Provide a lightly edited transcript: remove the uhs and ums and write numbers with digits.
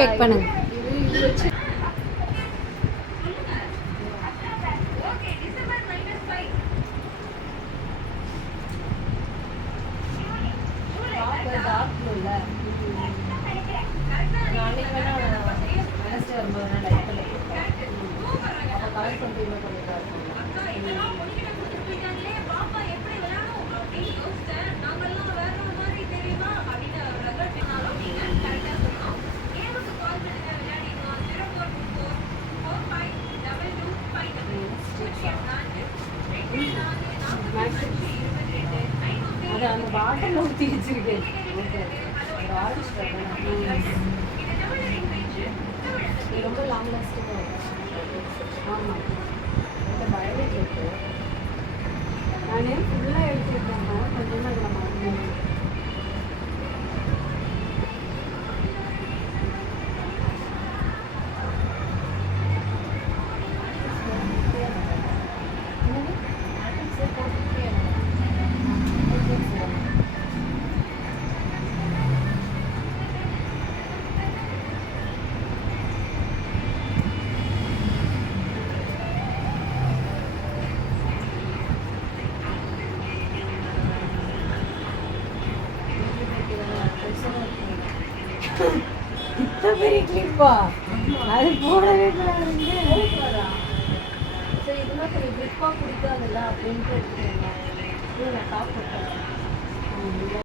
ஷேக் பண்ணுங்க. அது அந்த பாட்டில் ஊற்றி வச்சிருக்கேன். ரொம்ப லாங் லாஸ்டிங்காக ஆமாம். இந்த பயோடேட் இருக்கு. நான் ஃபுல்லாக எடுத்துருக்கேன். கொஞ்சமாக இதில் மாட்டேன். இத்தனை பெரிய கிளிப்பா அது போடவே கூடாதுங்க. சரி இதெல்லாம் கொஞ்சம் கிளிப்பாக பிடிக்காதுல்ல அப்படின்ட்டு எடுத்துக்கோங்க. டாப் போட்டேன்.